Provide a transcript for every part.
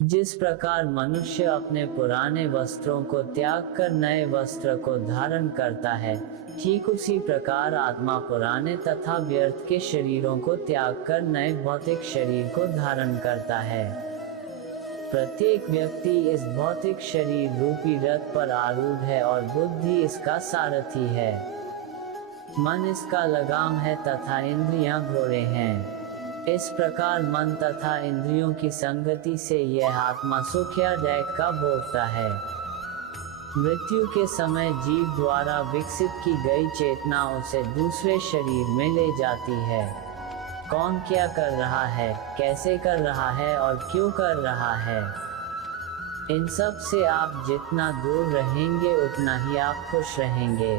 जिस प्रकार मनुष्य अपने पुराने वस्त्रों को त्याग कर नए वस्त्र को धारण करता है, ठीक उसी प्रकार आत्मा पुराने तथा व्यर्थ के शरीरों को त्याग कर नए भौतिक शरीर को धारण करता है। प्रत्येक व्यक्ति इस भौतिक शरीर रूपी रथ पर आरूढ़ है और बुद्धि इसका सारथी है। मन इसका लगाम है तथा इंद्रियां घोड़े हैं। इस प्रकार मन तथा इंद्रियों की संगति से यह आत्मा सुख या दैख का भोगता है। मृत्यु के समय जीव द्वारा विकसित की गई चेतना उसे दूसरे शरीर में ले जाती है। कौन क्या कर रहा है, कैसे कर रहा है और क्यों कर रहा है, इन सब से आप जितना दूर रहेंगे उतना ही आप खुश रहेंगे।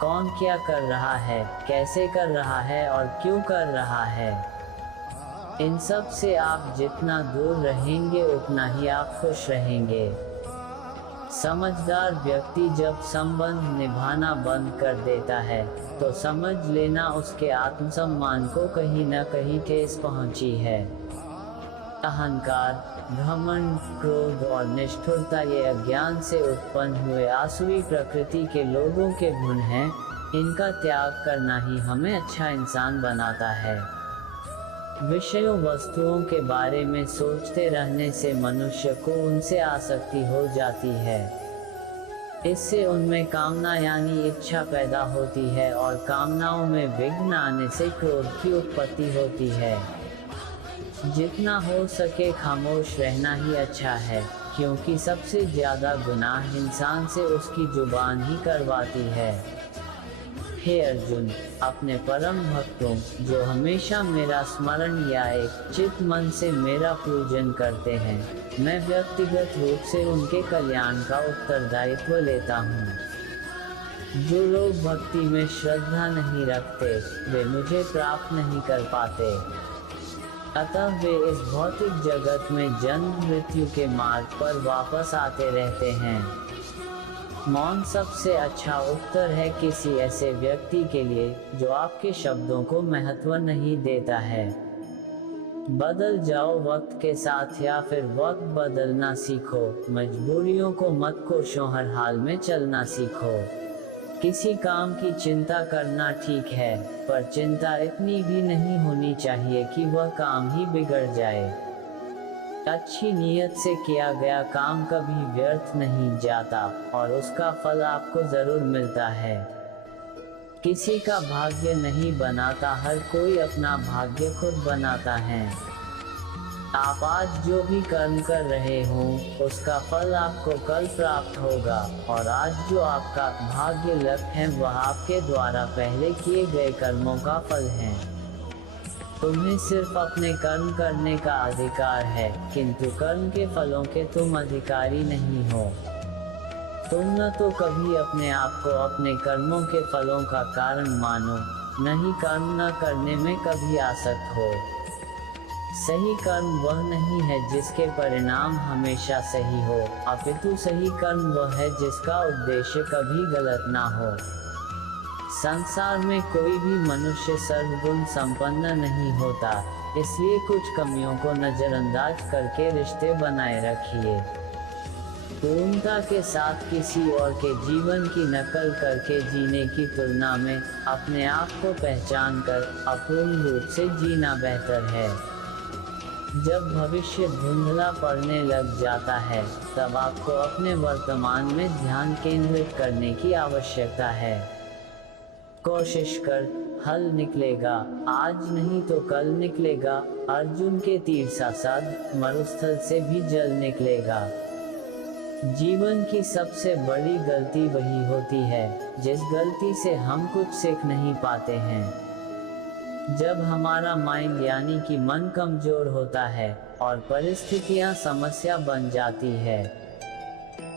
कौन क्या कर रहा है, कैसे कर रहा है और क्यों कर रहा है, इन सब से आप जितना दूर रहेंगे उतना ही आप खुश रहेंगे। समझदार व्यक्ति जब संबंध निभाना बंद कर देता है तो समझ लेना उसके आत्मसम्मान को कहीं न कहीं ठेस पहुंची है। अहंकार, घमंड, क्रोध और निष्ठुरता ये अज्ञान से उत्पन्न हुए आसुरी प्रकृति के लोगों के गुण हैं। इनका त्याग करना ही हमें अच्छा इंसान बनाता है। विषयों वस्तुओं के बारे में सोचते रहने से मनुष्य को उनसे आसक्ति हो जाती है। इससे उनमें कामना यानी इच्छा पैदा होती है और कामनाओं में विघ्न आने से क्रोध की उत्पत्ति होती है। जितना हो सके खामोश रहना ही अच्छा है, क्योंकि सबसे ज्यादा गुनाह इंसान से उसकी जुबान ही करवाती है। हे अर्जुन, अपने परम भक्तों जो हमेशा मेरा स्मरण या एक चित मन से मेरा पूजन करते हैं, मैं व्यक्तिगत रूप से उनके कल्याण का उत्तरदायित्व लेता हूँ। जो लोग भक्ति में श्रद्धा नहीं रखते वे मुझे प्राप्त नहीं कर पाते। अतः वे इस भौतिक जगत में जन्म मृत्यु के मार्ग पर वापस आते रहते हैं। मौन सबसे अच्छा उत्तर है किसी ऐसे व्यक्ति के लिए जो आपके शब्दों को महत्व नहीं देता है। बदल जाओ वक्त के साथ या फिर वक्त बदलना सीखो। मजबूरियों को मत कोसो, हर हाल में चलना सीखो। किसी काम की चिंता करना ठीक है, पर चिंता इतनी भी नहीं होनी चाहिए कि वह काम ही बिगड़ जाए। अच्छी नीयत से किया गया काम कभी व्यर्थ नहीं जाता और उसका फल आपको जरूर मिलता है। किसी का भाग्य नहीं बनाता, हर कोई अपना भाग्य खुद बनाता है। आप आज जो भी कर्म कर रहे हो उसका फल आपको कल प्राप्त होगा, और आज जो आपका भाग्य लक है वह आपके द्वारा पहले किए गए कर्मों का फल है। तुम्हें सिर्फ अपने कर्म करने का अधिकार है, किंतु कर्म के फलों के तुम अधिकारी नहीं हो। तुम न तो कभी अपने आप को अपने कर्मों के फलों का कारण मानो, न ही कर्म न करने में कभी आसक्त हो। सही कर्म वह नहीं है जिसके परिणाम हमेशा सही हो, अपितु सही कर्म वह है जिसका उद्देश्य कभी गलत ना हो। संसार में कोई भी मनुष्य सर्वगुण संपन्न नहीं होता, इसलिए कुछ कमियों को नजरअंदाज करके रिश्ते बनाए रखिए। पूर्णता के साथ किसी और के जीवन की नकल करके जीने की तुलना में अपने आप को पहचान कर अपूर्ण रूप से जीना बेहतर है। जब भविष्य धुंधला पड़ने लग जाता है तब आपको अपने वर्तमान में ध्यान केंद्रित करने की आवश्यकता है। कोशिश कर, हल निकलेगा, आज नहीं तो कल निकलेगा। अर्जुन के तीर सा साध मरुस्थल से भी जल निकलेगा। जीवन की सबसे बड़ी गलती वही होती है जिस गलती से हम कुछ सीख नहीं पाते हैं। जब हमारा माइंड यानी कि मन कमजोर होता है और परिस्थितियां समस्या बन जाती है,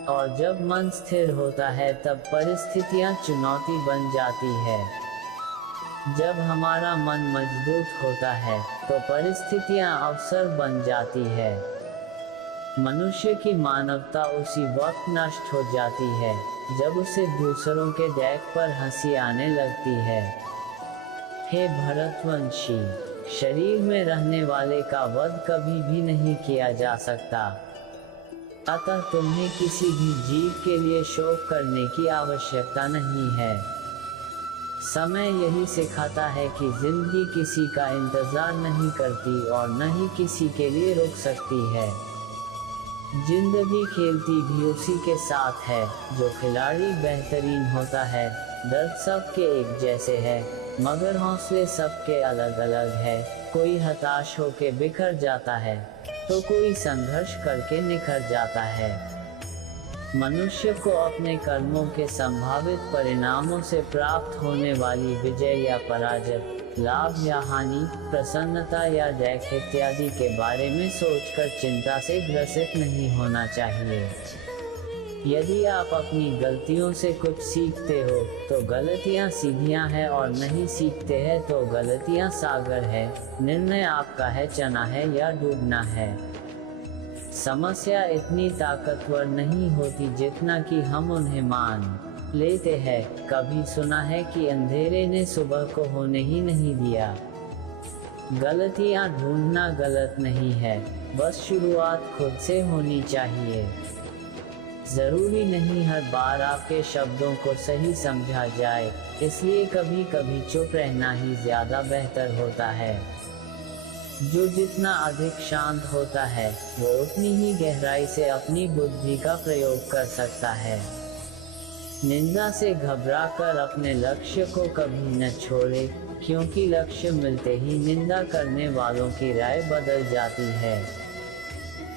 और जब मन स्थिर होता है तब परिस्थितियां चुनौती बन जाती है। जब हमारा मन मजबूत होता है तो परिस्थितियां अवसर बन जाती है। मनुष्य की मानवता उसी वक्त नष्ट हो जाती है जब उसे दूसरों के दैख पर हंसी आने लगती है। हे भरतवंशी, शरीर में रहने वाले का वध कभी भी नहीं किया जा सकता। अतः तुम्हें किसी भी जीव के लिए शोक करने की आवश्यकता नहीं है। समय यही सिखाता है कि जिंदगी किसी का इंतजार नहीं करती और न ही किसी के लिए रुक सकती है। जिंदगी खेलती भी उसी के साथ है। जो खिलाड़ी बेहतरीन होता है, दर्द सबके एक जैसे है, मगर हौसले सबके अलग अलग है। कोई हताश होके बिखर जाता है, तो कोई संघर्ष करके निखर जाता है। मनुष्य को अपने कर्मों के संभावित परिणामों से प्राप्त होने वाली विजय या पराजय, लाभ या हानि, प्रसन्नता या दुख इत्यादि के बारे में सोचकर चिंता से ग्रसित नहीं होना चाहिए। यदि आप अपनी गलतियों से कुछ सीखते हो तो गलतियां सीढ़ियां हैं, और नहीं सीखते हैं तो गलतियां सागर है। निर्णय आपका है, चना है या डूबना है। समस्या इतनी ताकतवर नहीं होती जितना कि हम उन्हें मान लेते हैं। कभी सुना है कि अंधेरे ने सुबह को होने ही नहीं दिया। गलतियां ढूंढना गलत नहीं है, बस शुरुआत खुद से होनी चाहिए। जरूरी नहीं हर बार आपके शब्दों को सही समझा जाए, इसलिए कभी कभी चुप रहना ही ज्यादा बेहतर होता है। जो जितना अधिक शांत होता है, वो उतनी ही गहराई से अपनी बुद्धि का प्रयोग कर सकता है। निंदा से घबराकर अपने लक्ष्य को कभी न छोड़े, क्योंकि लक्ष्य मिलते ही निंदा करने वालों की राय बदल जाती है।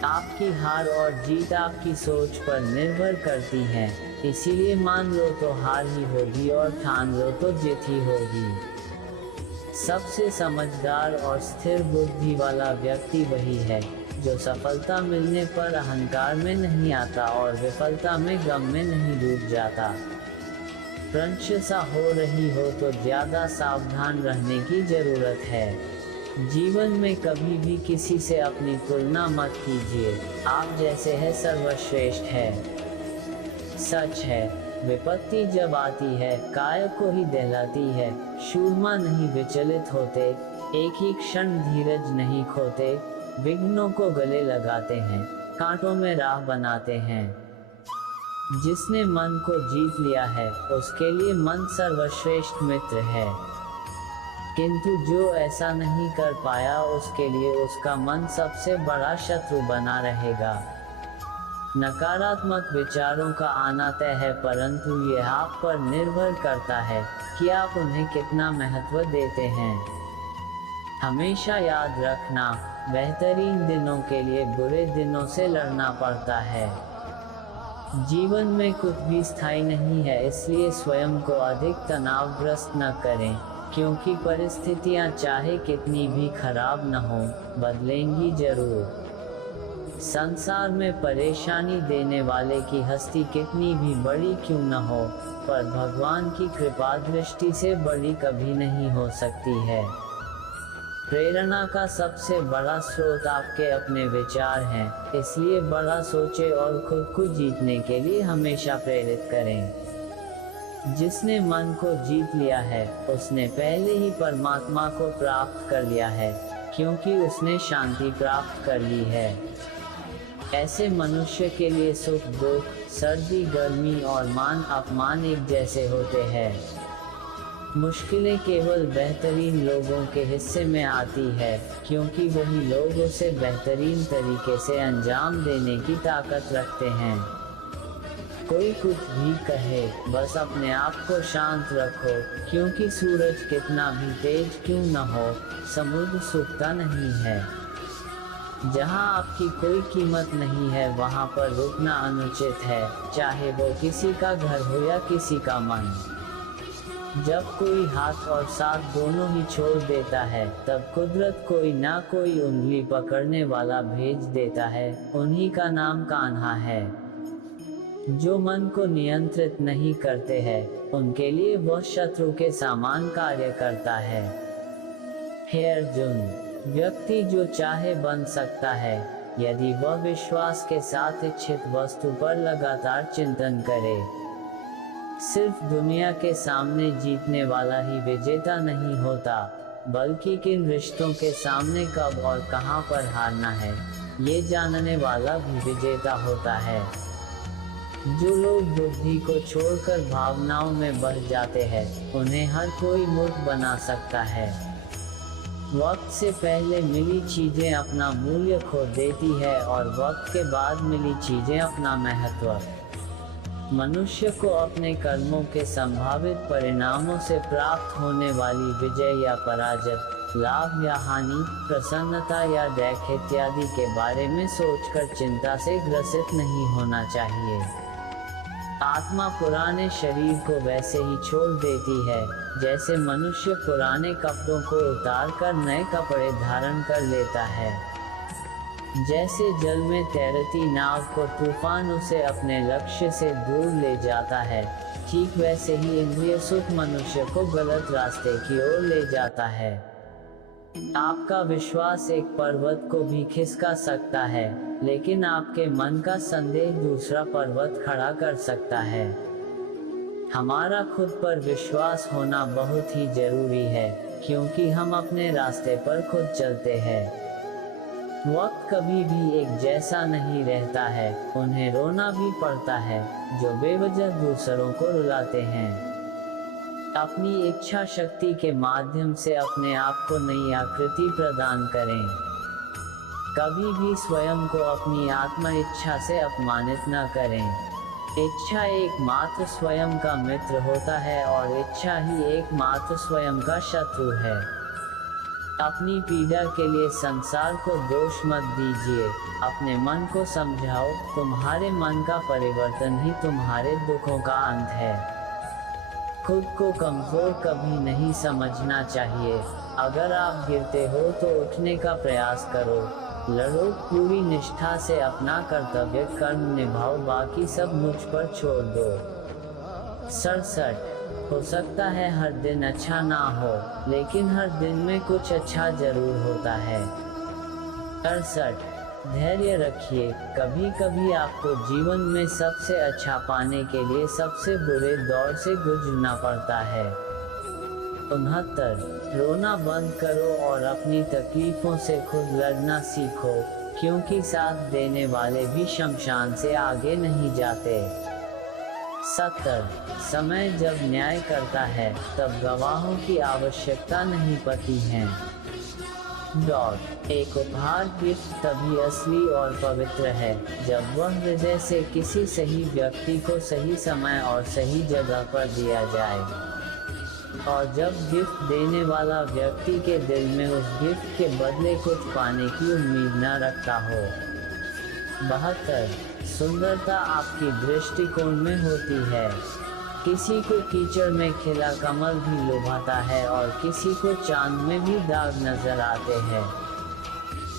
आपकी हार और जीत आपकी सोच पर निर्भर करती है, इसीलिए मान लो तो हार ही होगी और ठान लो तो जीत ही होगी। सबसे समझदार और स्थिर बुद्धि वाला व्यक्ति वही है जो सफलता मिलने पर अहंकार में नहीं आता और विफलता में गम में नहीं डूब जाता। प्रशंसा हो रही हो तो ज्यादा सावधान रहने की जरूरत है। जीवन में कभी भी किसी से अपनी तुलना मत कीजिए। आप जैसे है सर्वश्रेष्ठ है। सच है, विपत्ति जब आती है काया को ही दहलाती है। शूरमा नहीं विचलित होते, एक ही क्षण धीरज नहीं खोते। विघ्नों को गले लगाते हैं, कांटों में राह बनाते हैं। जिसने मन को जीत लिया है उसके लिए मन सर्वश्रेष्ठ मित्र है, किंतु जो ऐसा नहीं कर पाया उसके लिए उसका मन सबसे बड़ा शत्रु बना रहेगा। नकारात्मक विचारों का आना तय है, परंतु ये आप पर निर्भर करता है कि आप उन्हें कितना महत्व देते हैं। हमेशा याद रखना, बेहतरीन दिनों के लिए बुरे दिनों से लड़ना पड़ता है। जीवन में कुछ भी स्थायी नहीं है, इसलिए स्वयं को अधिक तनावग्रस्त न करें, क्योंकि परिस्थितियां चाहे कितनी भी खराब न हो, बदलेंगी जरूर। संसार में परेशानी देने वाले की हस्ती कितनी भी बड़ी क्यों न हो, पर भगवान की कृपा दृष्टि से बड़ी कभी नहीं हो सकती है। प्रेरणा का सबसे बड़ा स्रोत आपके अपने विचार हैं, इसलिए बड़ा सोचें और खुद को जीतने के लिए हमेशा प्रेरित करें। जिसने मन को जीत लिया है उसने पहले ही परमात्मा को प्राप्त कर लिया है, क्योंकि उसने शांति प्राप्त कर ली है। ऐसे मनुष्य के लिए सुख दुख, सर्दी गर्मी और मान अपमान एक जैसे होते हैं। मुश्किलें केवल बेहतरीन लोगों के हिस्से में आती है, क्योंकि वही लोग उसे बेहतरीन तरीके से अंजाम देने की ताकत रखते हैं। कोई कुछ भी कहे, बस अपने आप को शांत रखो, क्योंकि सूरज कितना भी तेज क्यों न हो, समुद्र सूखता नहीं है। जहाँ आपकी कोई कीमत नहीं है वहाँ पर रुकना अनुचित है, चाहे वो किसी का घर हो या किसी का मन। जब कोई हाथ और साथ दोनों ही छोड़ देता है, तब कुदरत कोई ना कोई उंगली पकड़ने वाला भेज देता है, उन्हीं का नाम कान्हा है। जो मन को नियंत्रित नहीं करते हैं, उनके लिए वह शत्रु के समान कार्य करता है। हे अर्जुन, व्यक्ति जो चाहे बन सकता है, यदि वह विश्वास के साथ इच्छित वस्तु पर लगातार चिंतन करे। सिर्फ दुनिया के सामने जीतने वाला ही विजेता नहीं होता, बल्कि किन रिश्तों के सामने कब और कहां पर हारना है, ये जानने वाला भी विजेता होता है। जो लोग बुद्धि को छोड़कर भावनाओं में बह जाते हैं, उन्हें हर कोई मूर्ख बना सकता है। वक्त से पहले मिली चीजें अपना मूल्य खो देती है और वक्त के बाद मिली चीजें अपना महत्व। मनुष्य को अपने कर्मों के संभावित परिणामों से प्राप्त होने वाली विजय या पराजय, लाभ या हानि, प्रसन्नता या दुख इत्यादि के बारे में सोचकर चिंता से ग्रसित नहीं होना चाहिए। आत्मा पुराने शरीर को वैसे ही छोड़ देती है जैसे मनुष्य पुराने कपड़ों को उतार कर नए कपड़े धारण कर लेता है। जैसे जल में तैरती नाव को तूफान उसे अपने लक्ष्य से दूर ले जाता है, ठीक वैसे ही इंद्रिय सुख मनुष्य को गलत रास्ते की ओर ले जाता है। आपका विश्वास एक पर्वत को भी खिसका सकता है, लेकिन आपके मन का संदेह दूसरा पर्वत खड़ा कर सकता है। हमारा खुद पर विश्वास होना बहुत ही जरूरी है, क्योंकि हम अपने रास्ते पर खुद चलते हैं। वक्त कभी भी एक जैसा नहीं रहता है, उन्हें रोना भी पड़ता है जो बेवजह दूसरों को रुलाते हैं। अपनी इच्छा शक्ति के माध्यम से अपने आप को नई आकृति प्रदान करें। कभी भी स्वयं को अपनी आत्मा इच्छा से अपमानित न करें। इच्छा एकमात्र स्वयं का मित्र होता है और इच्छा ही एकमात्र स्वयं का शत्रु है। अपनी पीड़ा के लिए संसार को दोष मत दीजिए, अपने मन को समझाओ, तुम्हारे मन का परिवर्तन ही तुम्हारे दुखों का अंत है। खुद को कमजोर कभी नहीं समझना चाहिए। अगर आप गिरते हो तो उठने का प्रयास करो। लड़ो, पूरी निष्ठा से अपना कर्तव्य कर्म निभाओ, बाकी सब मुझ पर छोड़ दो। 67 हो सकता है हर दिन अच्छा ना हो, लेकिन हर दिन में कुछ अच्छा जरूर होता है। 68 धैर्य रखिए, कभी कभी आपको जीवन में सबसे अच्छा पाने के लिए सबसे बुरे दौर से गुजरना पड़ता है। 69 रोना बंद करो और अपनी तकलीफों से खुद लड़ना सीखो, क्योंकि साथ देने वाले भी शमशान से आगे नहीं जाते। 70 समय जब न्याय करता है तब गवाहों की आवश्यकता नहीं पड़ती है। एक उपहार गिफ्ट तभी असली और पवित्र है जब वह हृदय से किसी सही व्यक्ति को सही समय और सही जगह पर दिया जाए, और जब गिफ्ट देने वाला व्यक्ति के दिल में उस गिफ्ट के बदले कुछ पाने की उम्मीद न रखता हो। 72 सुंदरता आपकी दृष्टिकोण में होती है। किसी को कीचड़ में खिला कमल भी लुभाता है और किसी को चांद में भी दाग नजर आते हैं।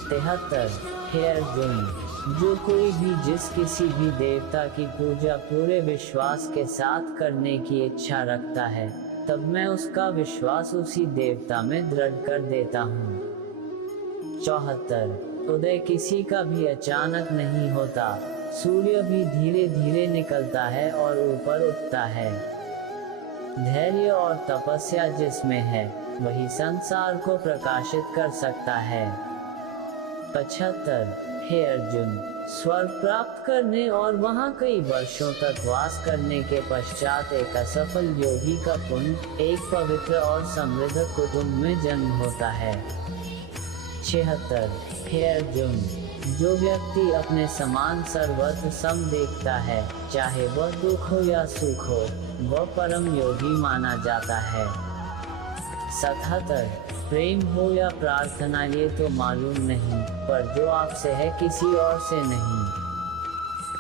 73 हे अर्जुन, जो कोई भी जिस किसी भी देवता की पूजा पूरे विश्वास के साथ करने की इच्छा रखता है, तब मैं उसका विश्वास उसी देवता में दृढ़ कर देता हूँ। 74 उदय किसी का भी अचानक नहीं होता, सूर्य भी धीरे धीरे निकलता है और ऊपर उठता है। धैर्य और तपस्या जिसमें है, वही संसार को प्रकाशित कर सकता है। 75 हे अर्जुन, स्वर्ग प्राप्त करने और वहां कई वर्षों तक वास करने के पश्चात एक असफल योगी का पुण्य एक पवित्र और समृद्ध कुटुंब में जन्म होता है। 76 हे अर्जुन, जो व्यक्ति अपने समान सर्वत्र सम देखता है, चाहे वह दुख हो या सुख हो, वह परम योगी माना जाता है। 77 प्रेम हो या प्रार्थना ये तो मालूम नहीं, पर जो आपसे है किसी और से नहीं।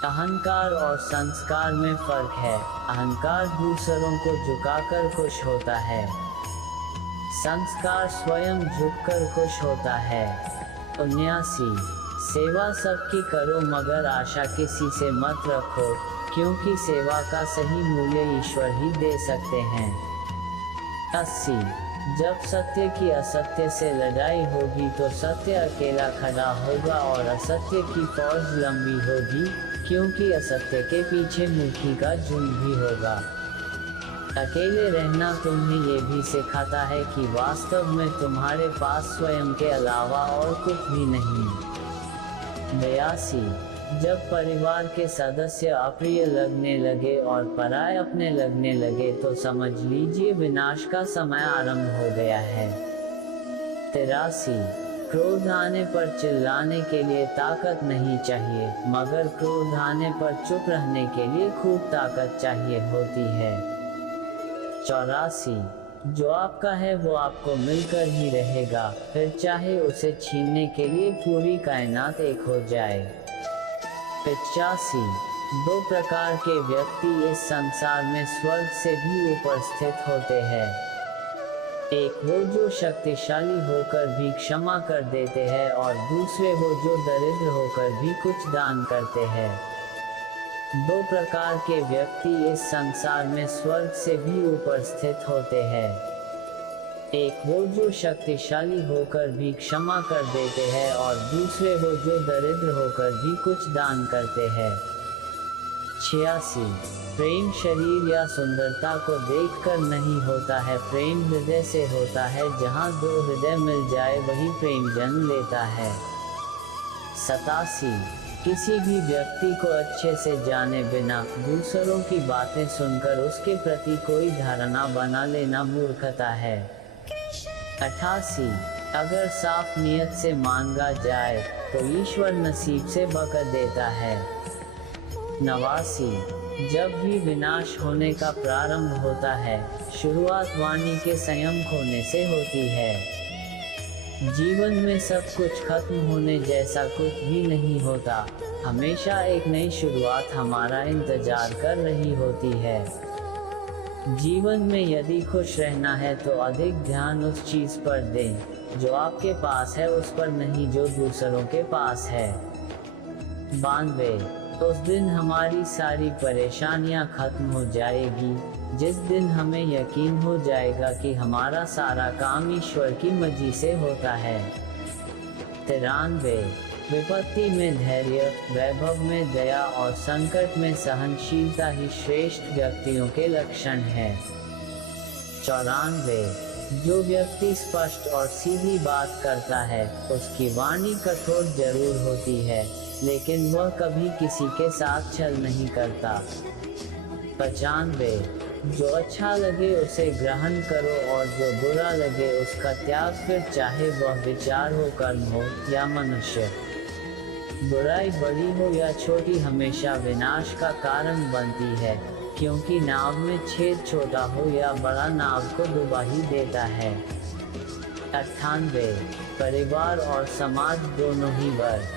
अहंकार और संस्कार में फर्क है। अहंकार दूसरों को झुकाकर खुश होता है, संस्कार स्वयं झुककर खुश होता है। 79 सेवा सबकी करो मगर आशा किसी से मत रखो, क्योंकि सेवा का सही मूल्य ईश्वर ही दे सकते हैं। 80 जब सत्य की असत्य से लड़ाई होगी तो सत्य अकेला खड़ा होगा और असत्य की फौज लंबी होगी, क्योंकि असत्य के पीछे मूर्खी का झुंड भी होगा। अकेले रहना तुम्हें ये भी सिखाता है कि वास्तव में तुम्हारे पास स्वयं के अलावा और कुछ भी नहीं। 82 जब परिवार के सदस्य अप्रिय लगने लगे और पराये अपने लगने लगे तो समझ लीजिए विनाश का समय आरंभ हो गया है। 83 क्रोध आने पर चिल्लाने के लिए ताकत नहीं चाहिए, मगर क्रोध आने पर चुप रहने के लिए खूब ताकत चाहिए होती है। 84 जो आपका है वो आपको मिलकर ही रहेगा, फिर चाहे उसे छीनने के लिए पूरी कायनात एक हो जाए। 85 दो प्रकार के व्यक्ति इस संसार में स्वर्ग से भी ऊपर स्थित होते हैं। एक वो जो शक्तिशाली होकर भी क्षमा कर देते हैं और दूसरे वो जो दरिद्र होकर भी कुछ दान करते हैं। दो प्रकार के व्यक्ति इस संसार में स्वर्ग से भी ऊपर स्थित होते हैं। एक वो जो शक्तिशाली होकर भी क्षमा कर देते हैं और दूसरे वो जो दरिद्र होकर भी कुछ दान करते हैं। 86 प्रेम शरीर या सुंदरता को देखकर नहीं होता है, प्रेम हृदय से होता है। जहाँ दो हृदय मिल जाए वही प्रेम जन्म लेता है। 87 किसी भी व्यक्ति को अच्छे से जाने बिना दूसरों की बातें सुनकर उसके प्रति कोई धारणा बना लेना मूर्खता है। 88 अगर साफ नियत से मांगा जाए तो ईश्वर नसीब से बकर देता है। 89 जब भी विनाश होने का प्रारंभ होता है, शुरुआत वाणी के संयम खोने से होती है। जीवन में सब कुछ खत्म होने जैसा कुछ भी नहीं होता, हमेशा एक नई शुरुआत हमारा इंतजार कर रही होती है। जीवन में यदि खुश रहना है तो अधिक ध्यान उस चीज पर दें जो आपके पास है, उस पर नहीं जो दूसरों के पास है। 92 उस दिन हमारी सारी परेशानियां खत्म हो जाएगी जिस दिन हमें यकीन हो जाएगा कि हमारा सारा काम ईश्वर की मर्जी से होता है। 93 विपत्ति में धैर्य, वैभव में दया और संकट में सहनशीलता ही श्रेष्ठ व्यक्तियों के लक्षण है। 94 जो व्यक्ति स्पष्ट और सीधी बात करता है उसकी वाणी कठोर जरूर होती है, लेकिन वह कभी किसी के साथ छल नहीं करता। 95 जो अच्छा लगे उसे ग्रहण करो और जो बुरा लगे उसका त्याग, फिर चाहे वह विचार हो, कर्म हो या मनुष्य। बुराई बड़ी हो या छोटी हमेशा विनाश का कारण बनती है, क्योंकि नाव में छेद छोटा हो या बड़ा नाव को डुबा ही देता है। 98 परिवार और समाज दोनों ही वर्ग